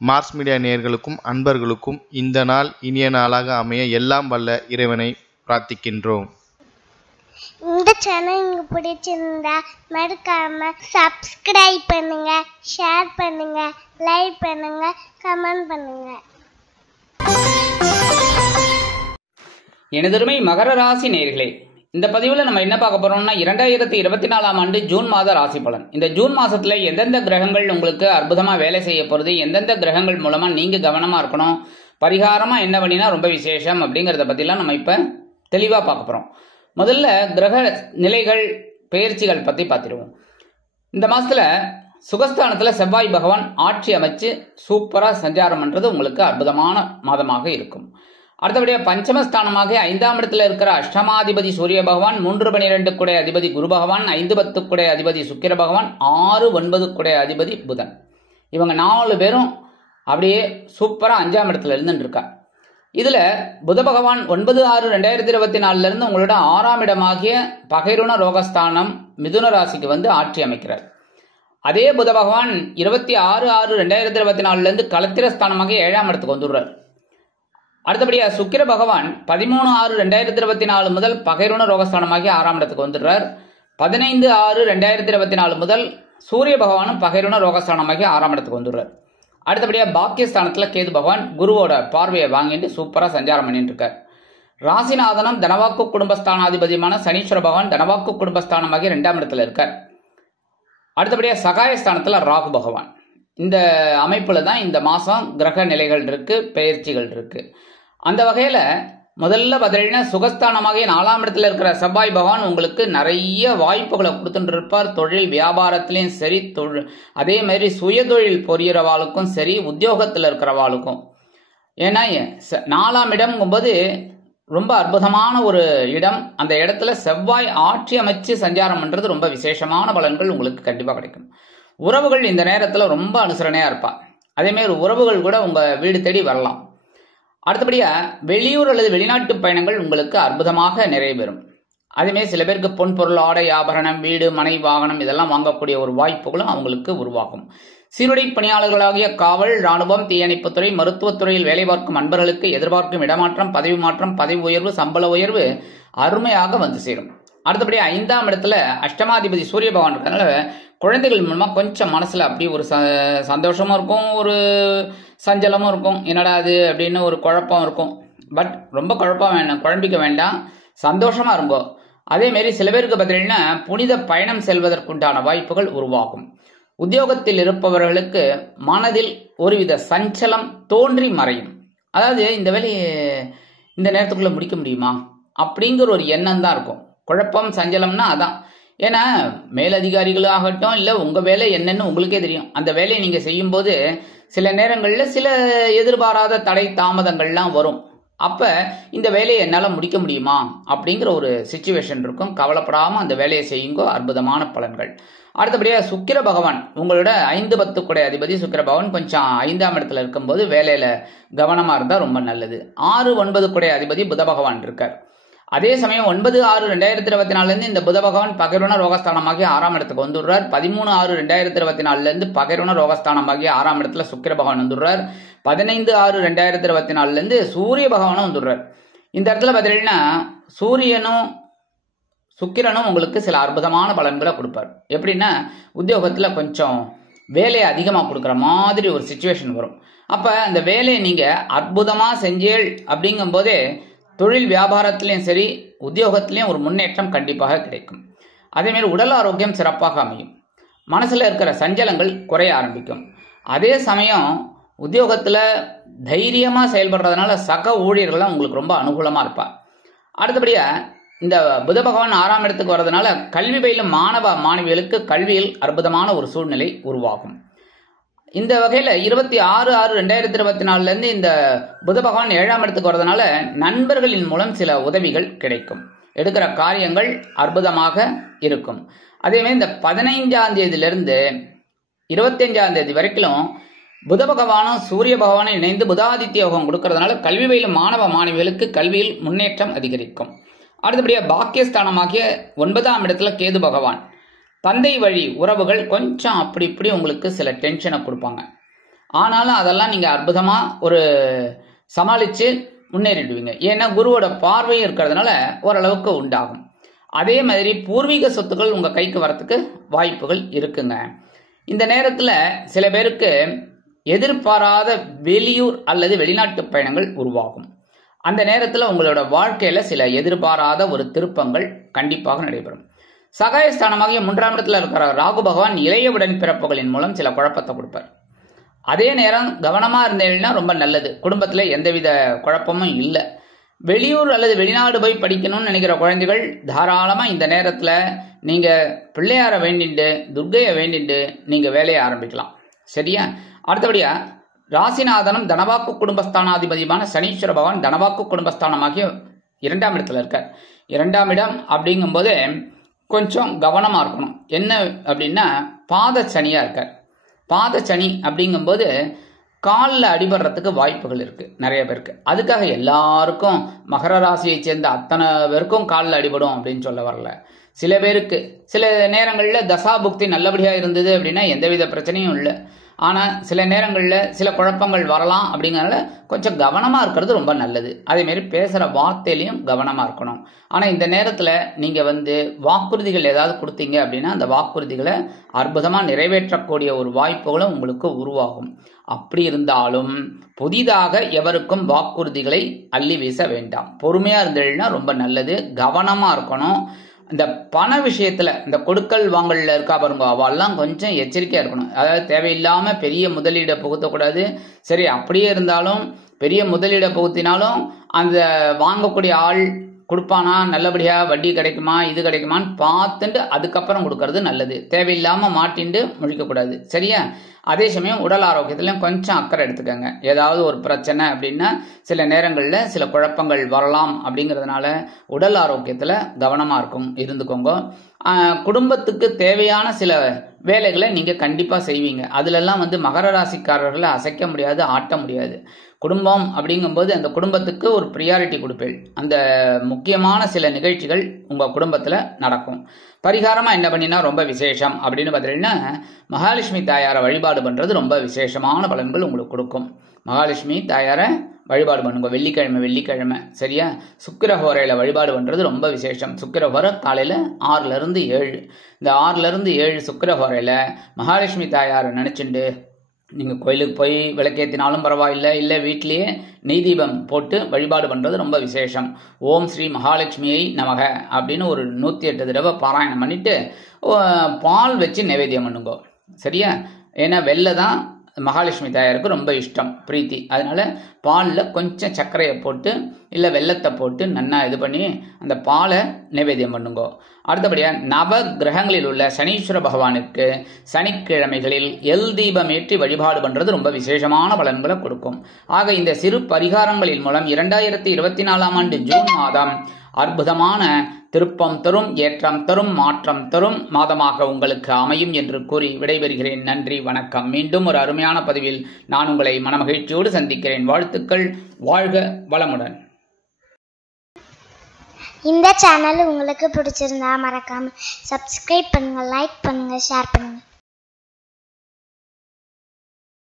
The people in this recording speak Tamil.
மார்ஸ் மீடியா நேயர்களுக்கும் அன்பர்களுக்கும் இந்த நாள் இனிய நாளாக அமைய எல்லாம் வல்ல இறைவனை பிரார்த்திக்கின்றோம். இந்த சேனல் உங்களுக்கு பிடிச்சிருந்தா மறக்காம சப்ஸ்கிரைப் பண்ணுங்க, ஷேர் பண்ணுங்க, லைக் பண்ணுங்க, கமெண்ட் பண்ணுங்க. எனதருமை மகர ராசி நேயர்களே, இந்த பதிவில் நம்ம என்ன பார்க்க போறோம்னா 2024ஆம் ஆண்டு ஜூன் மாத ராசி பலன். இந்த ஜூன் மாசத்துல எந்தெந்த கிரகங்கள் உங்களுக்கு அற்புதமா வேலை செய்ய போறது, எந்தெந்த கிரகங்கள் மூலமா நீங்க கவனமா இருக்கணும், பரிகாரமா என்ன பண்ணினா ரொம்ப விசேஷம் அப்படிங்கறத பத்திலாம் நம்ம இப்ப தெளிவா பார்க்க போறோம். முதல்ல கிரக நிலைகள் பெயர்ச்சிகள் பத்தி பார்த்துருவோம். இந்த மாசத்துல சுகஸ்தானத்துல செவ்வாய் பகவான் ஆட்சி அமைச்சு சூப்பரா சஞ்சாரம் பண்றது உங்களுக்கு அற்புதமான மாதமாக இருக்கும். அடுத்தபடியாக பஞ்சமஸ்தானமாக 5ஆம் இடத்துல இருக்கிற அஷ்டமாதிபதி சூரிய பகவான், 3-12 குடை அதிபதி குரு பகவான், 5-10 குடை அதிபதி சுக்கிர பகவான், 6-9 குடை அதிபதி புதன், இவங்க 4 பேரும் அப்படியே சூப்பரா 5ஆம் இடத்துல இருந்துட்டு இருக்கா. இதுல புத பகவான் 9/6/2024 இருந்து உங்களோட 6ஆம் இடமாகிய பகைருண ரோகஸ்தானம் மிதுன ராசிக்கு வந்து ஆட்சி அமைக்கிறார். அதே புத பகவான் 26/6/2024 இருந்து களத்திரஸ்தானமாக 7ஆம் இடத்துக்கு வந்துடுறார். அடுத்தபடியா சுக்கிர பகவான் 13/6/2024 முதல் பகைருண ரோகஸ்தானமாகி 6ஆம் இடத்துக்கு வந்துடுறார். 15/6/2024 முதல் சூரிய பகவானும் பகைருண ரோகஸ்தானமாகி 6ஆம் இடத்துக்கு வந்துடுறார். அடுத்தபடியா பாக்கியஸ்தானத்துல கேது பகவான் குருவோட பார்வையை வாங்கிட்டு சூப்பரா சஞ்சாரம் பண்ணிட்டு இருக்கார். ராசிநாதனம் தனவாக்கு குடும்பஸ்தானாதிபதியான சனீஸ்வர பகவான் தனவாக்கு குடும்பஸ்தானமாகி 2ஆம் இடத்துல இருக்கார். அடுத்தபடியா சகாயஸ்தானத்துல ராகு பகவான். இந்த அமைப்புல தான் இந்த மாசம் கிரக நிலைகள் இருக்கு, பெயர்ச்சிகள் இருக்கு. அந்த வகையில முதல்ல பார்த்தீங்கன்னா சுகஸ்தானமாக 4ஆம் இடத்துல இருக்கிற செவ்வாய் பகவான் உங்களுக்கு நிறைய வாய்ப்புகளை கொடுத்துட்டு இருப்பார். தொழில் வியாபாரத்திலையும் சரி, அதே மாதிரி சுயதொழில் பொறியிறவாளுக்கும் சரி, உத்தியோகத்தில் இருக்கிறவாளுக்கும். ஏன்னா 4ஆம் இடம்ங்கும்போது ரொம்ப அற்புதமான ஒரு இடம். அந்த இடத்துல செவ்வாய் ஆட்சி அமைச்சு சஞ்சாரம் பண்றது ரொம்ப விசேஷமான பலன்கள் உங்களுக்கு கண்டிப்பா கிடைக்கும். உறவுகள் இந்த நேரத்துல ரொம்ப அனுசரணையா இருப்பா. அதே மாதிரி உறவுகள் கூட உங்க வீடு தேடி வரலாம். அடுத்தபடியா வெளியூர் அல்லது வெளிநாட்டு பயணங்கள் உங்களுக்கு அற்புதமாக நிறைவேறும். அதேமாதிரி சில பேருக்கு பொன் பொருள், ஆடை, ஆபரணம், வீடு, மனை, வாகனம் இதெல்லாம் வாங்கக்கூடிய ஒரு வாய்ப்புகளும் அவங்களுக்கு உருவாகும். சீருடை பணியாளர்களாகிய காவல், ராணுவம், தீயணைப்புத்துறை, மருத்துவத்துறையில் வேலை பார்க்கும் அன்பர்களுக்கு எதிர்பார்க்கும் இடமாற்றம், பதவி மாற்றம், பதவி உயர்வு, சம்பள உயர்வு அருமையாக வந்து சேரும். அடுத்தபடி 5ஆம் இடத்துல அஷ்டமாதிபதி சூரிய பகவான் இருக்கிறதுனால குழந்தைகள் மூலமா கொஞ்சம் மனசுல அப்படி ஒரு சந்தோஷமும் இருக்கும், ஒரு சஞ்சலமும் இருக்கும். என்னடா அது அப்படின்னு ஒரு குழப்பம் இருக்கும். பட் ரொம்ப குழம்பிக்க வேண்டாம், சந்தோஷமா இருக்கும். அதே மாதிரி சில பேருக்கு பார்த்தீங்கன்னா புனித பயணம் செல்வதற்குண்டான வாய்ப்புகள் உருவாகும். உத்தியோகத்தில் இருப்பவர்களுக்கு மனதில் ஒருவித சஞ்சலம் தோன்றி மறையும். அதாவது இந்த வேலையை இந்த நேரத்துக்குள்ள முடிக்க முடியுமா அப்படிங்கிற ஒரு எண்ணம் தான் இருக்கும். குழப்பம் சஞ்சலம்னா அதான். ஏன்னா மேலதிகாரிகளாகட்டும் இல்லை உங்க வேலை என்னன்னு உங்களுக்கே தெரியும். அந்த வேலையை நீங்க செய்யும் போது சில நேரங்கள்ல சில எதிர்பாராத தடை தாமதங்கள்லாம் வரும். அப்ப இந்த வேலையை என்னால முடிக்க முடியுமா அப்படிங்கிற ஒரு சிச்சுவேஷன் இருக்கும். கவலைப்படாம அந்த வேலையை செய்யுங்கோ, அற்புதமான பலன்கள். அடுத்தபடியா சுக்கிர பகவான் உங்களோட 5-10 குடை அதிபதி சுக்கிர பகவான் கொஞ்சம் 5ஆம் இடத்துல இருக்கும்போது வேலையில கவனமா இருந்தா ரொம்ப நல்லது. 6-9 குடை அதிபதி புத பகவான் இருக்கார். அதே சமயம் 9/6/2024 இருந்து இந்த புத பகவான் பகைருண ரோகஸ்தானமாகி 6ஆம் இடத்துக்கு வந்துடுறார். 13/6/2024 இருந்து பகைருண ரோகஸ்தானமாகி 6ஆம் இடத்துல சுக்கிர பகவான் வந்துடுறார். 15/6/2024 இருந்து சூரிய பகவானும் வந்துடுறார். இந்த இடத்துல பார்த்தீங்கன்னா சூரியனும் சுக்கிரனும் உங்களுக்கு சில அற்புதமான பலன்களை கொடுப்பார். எப்படின்னா உத்தியோகத்துல கொஞ்சம் வேலையை அதிகமா கொடுக்குற மாதிரி ஒரு சிச்சுவேஷன் வரும். அப்ப அந்த வேலையை நீங்க அற்புதமா செஞ்சேள் அப்படிங்கும் போதே தொழில் வியாபாரத்திலையும் சரி, உத்தியோகத்திலையும் ஒரு முன்னேற்றம் கண்டிப்பாக கிடைக்கும். அதே மாதிரி உடல் ஆரோக்கியம் சிறப்பாக அமையும். மனசுல இருக்கிற சஞ்சலங்கள் குறைய ஆரம்பிக்கும். அதே சமயம் உத்தியோகத்துல தைரியமா செயல்படுறதுனால சக ஊழியர்கள்லாம் உங்களுக்கு ரொம்ப அனுகூலமா இருப்பா. அடுத்தபடியா இந்த புத பகவான் 6ஆம் இடத்துக்கு வர்றதுனால கல்வி பயிலும் மாணவ மாணவிகளுக்கு கல்வியில் அற்புதமான ஒரு சூழ்நிலை உருவாகும். இந்த வகையில 26/6/2024 இருந்து இந்த புத பகவான் 7ஆம் இடத்துக்கு வர்றதுனால நண்பர்களின் மூலம் சில உதவிகள் கிடைக்கும். எடுக்கிற காரியங்கள் அற்புதமாக இருக்கும். அதே மாதிரி இந்த 15ஆம் தேதியிலிருந்து 25ஆம் தேதி வரைக்கும் புத பகவானும் சூரிய பகவானும் இணைந்து புதாதித்ய யோகம் கொடுக்கறதுனால கல்வி பயிலும் மாணவ மாணவிகளுக்கு கல்வியில் முன்னேற்றம் அதிகரிக்கும். அடுத்தபடியா பாக்கியஸ்தானமாகிய 9ஆம் இடத்துல கேது பகவான். தந்தை வழி உறவுகள் கொஞ்சம் அப்படி இப்படி உங்களுக்கு சில டென்ஷனை கொடுப்பாங்க. ஆனாலும் அதெல்லாம் நீங்கள் அற்புதமாக ஒரு சமாளித்து முன்னேறிடுவீங்க. ஏன்னா குருவோட பார்வையும் இருக்கிறதுனால ஓரளவுக்கு உண்டாகும். அதே மாதிரி பூர்வீக சொத்துக்கள் உங்கள் கைக்கு வரத்துக்கு வாய்ப்புகள் இருக்குங்க. இந்த நேரத்தில் சில பேருக்கு எதிர்பாராத வெளியூர் அல்லது வெளிநாட்டு பயணங்கள் உருவாகும். அந்த நேரத்தில் உங்களோட வாழ்க்கையில் சில எதிர்பாராத ஒரு திருப்பங்கள் கண்டிப்பாக நடைபெறும். சகாயஸ்தானமாகிய 3ஆம் இடத்துல இருக்கிற ராகு பகவான் இளையவுடன் பிறப்புகளின் மூலம் சில குழப்பத்தை கொடுப்பார். அதே நேரம் கவனமாக இருந்தீங்கன்னா ரொம்ப நல்லது. குடும்பத்தில் எந்தவித குழப்பமும் இல்லை. வெளியூர் அல்லது வெளிநாடு போய் படிக்கணும்னு நினைக்கிற குழந்தைகள் தாராளமாக இந்த நேரத்தில் நீங்கள் பிள்ளையாரை வேண்டிண்டு துர்க்கையை வேண்டிண்டு நீங்கள் வேலையை ஆரம்பிக்கலாம். சரியா? அடுத்தபடியாக ராசிநாதனும் தனவாக்கு குடும்பஸ்தானாதிபதியுமான சனீஸ்வர பகவான் தனவாக்கு குடும்பஸ்தானமாகிய 2ஆம் இடத்துல இருக்கார். 2ஆம் இடம் அப்படிங்கும்போது கொஞ்சம் கவனமாக இருக்கணும். என்ன அப்படின்னா பாத சனியாக இருக்கார். பாத சனி அப்படிங்கும்போது காலில் அடிபடுறதுக்கு வாய்ப்புகள் இருக்குது நிறைய பேருக்கு. அதுக்காக எல்லாருக்கும் மகர ராசியை சேர்ந்த அத்தனை பேருக்கும் காலில் அடிபடும் அப்படின்னு சொல்ல வரல. சில பேருக்கு சில நேரங்களில் தசாபுக்தி நல்லபடியாக இருந்தது அப்படின்னா எந்தவித பிரச்சனையும் இல்லை. ஆனால் சில நேரங்களில் சில குழப்பங்கள் வரலாம். அப்படிங்கிறனால கொஞ்சம் கவனமாக இருக்கிறது ரொம்ப நல்லது. அதேமாரி பேசுகிற வார்த்தையிலையும் கவனமாக இருக்கணும். ஆனால் இந்த நேரத்தில் நீங்கள் வாக்குறுதிகள் ஏதாவது கொடுத்தீங்க அப்படின்னா அந்த வாக்குறுதிகளை அற்புதமாக நிறைவேற்றக்கூடிய ஒரு வாய்ப்புகளும் உங்களுக்கு உருவாகும். அப்படி இருந்தாலும் புதிதாக எவருக்கும் வாக்குறுதிகளை அள்ளி வீச வேண்டாம். பொறுமையாக இருந்தீங்கன்னா ரொம்ப நல்லது. கவனமாக இருக்கணும். இந்த பண விஷயத்தில் இந்த கொடுக்கல் வாங்கலில் இருக்கா பாருங்க, அவெல்லாம் கொஞ்சம் எச்சரிக்கையாக இருக்கணும். அதாவது தேவையில்லாமல் பெரிய முதலீடை புகுத்தக்கூடாது. சரி, அப்படியே இருந்தாலும் பெரிய முதலீடை புகுத்தினாலும் அந்த வாங்கக்கூடிய ஆள் கொடுப்பானா, நல்லபடியாக வட்டி கிடைக்குமா இது கிடைக்குமான்னு பார்த்துட்டு அதுக்கப்புறம் கொடுக்கறது நல்லது. தேவையில்லாமல் மாட்டின்ட்டு முழிக்கக்கூடாது. சரியா? அதே சமயம் உடல் ஆரோக்கியத்திலையும் கொஞ்சம் அக்கறை எடுத்துக்கோங்க. ஏதாவது ஒரு பிரச்சனை அப்படின்னா சில நேரங்களில் சில குழப்பங்கள் வரலாம். அப்படிங்கிறதுனால உடல் ஆரோக்கியத்தில் கவனமாக இருந்துக்கோங்க. குடும்பத்துக்கு தேவையான சில வேலைகளை நீங்கள் கண்டிப்பாக செய்வீங்க. அதிலெல்லாம் மகர ராசிக்காரர்களை அசைக்க முடியாது, ஆட்ட முடியாது. குடும்பம் அப்படிங்கும்போது அந்த குடும்பத்துக்கு ஒரு ப்ரியாரிட்டி கொடுப்பேன். அந்த முக்கியமான சில நிகழ்ச்சிகள் உங்கள் குடும்பத்தில் நடக்கும். பரிகாரமாக என்ன பண்ணினா ரொம்ப விசேஷம் அப்படின்னு பார்த்தீங்கன்னா மகாலட்சுமி தாயாரை வழிபாடு பண்ணுறது ரொம்ப விசேஷமான பலன்கள் உங்களுக்கு கொடுக்கும். மகாலட்சுமி தாயாரை வழிபாடு பண்ணுங்க வெள்ளிக்கிழமை. சரியா? சுக்கிரஹோரையில் வழிபாடு பண்ணுறது ரொம்ப விசேஷம். சுக்கிரஹோரை காலையில் 6லேருந்து 7. இந்த 6லேருந்து 7 சுக்கிரஹோரையில் மகாலட்சுமி தாயாரை நினச்சிண்டு நீங்கள் கோயிலுக்கு போய் விளக்கேற்றினாலும் பரவாயில்லை, இல்லை வீட்டிலேயே நெய் தீபம் போட்டு வழிபாடு பண்ணுறது ரொம்ப விசேஷம். ஓம் ஸ்ரீ மகாலட்சுமியை நமக அப்படின்னு ஒரு 108 தடவை பாராயணம் பண்ணிவிட்டு பால் வச்சு நைவேத்தியம் பண்ணுங்க. சரியா? ஏன்னா வெள்ளை தான் மகாலட்சுமி தாயாருக்கு ரொம்ப இஷ்டம், பிரீத்தி. அதனால பாலில் கொஞ்சம் சர்க்கரையை போட்டு இல்லை வெள்ளத்தை போட்டு நல்லா இது பண்ணி அந்த பாலை நைவேத்தியம் பண்ணுங்க. அடுத்தபடியாக நவ கிரகங்களில் உள்ள சனீஸ்வர பகவானுக்கு சனிக்கிழமைகளில் எல் தீபம் ஏற்றி வழிபாடு பண்ணுறது ரொம்ப விசேஷமான பலன்களை கொடுக்கும். ஆக இந்த சிறு பரிகாரங்களின் மூலம் 2024ஆம் ஆண்டு ஜூன் மாதம் அற்புதமான திருப்பம் தரும், ஏற்றம் தரும், மாற்றம் தரும் மாதமாக உங்களுக்கு அமையும் என்று கூறி விடைபெறுகிறேன். நன்றி, வணக்கம். மீண்டும் ஒரு அருமையான பதிவில் நான் உங்களை மனமகிழ்ச்சியோடு சந்திக்கிறேன். வாழ்த்துக்கள். வாழ்க வளமுடன். இந்த சேனல் உங்களுக்கு பிடிச்சிருந்தா மறக்காம சப்ஸ்கிரைப் பண்ணுங்க, லைக் பண்ணுங்க, ஷேர் பண்ணுங்க.